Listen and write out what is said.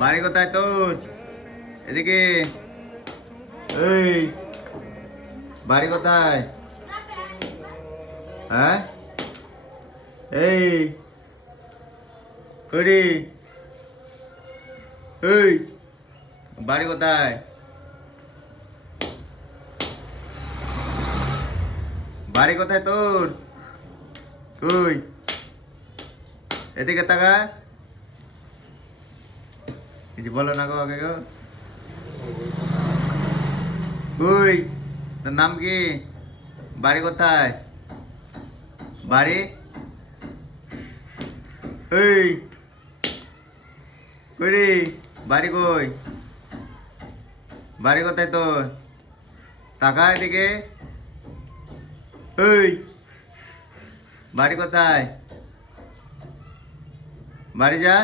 বাড়ি কোথায় তোর? এদিকে এই বাড়ি কোথায়? হ্যাঁ এই করি এই বাড়ি কোথায়? বাড়ি কোথায় তোর? কই এদিকে তাকা, কিছু বলো না গো আগে গো। কই তোর নাম কি? বাড়ি কোথায়? বাড়ি এই কই বাড়ি কই? বাড়ি কোথায় তোর? তাকা এদিকে এই বাড়ি কোথায়? বাড়ি যা।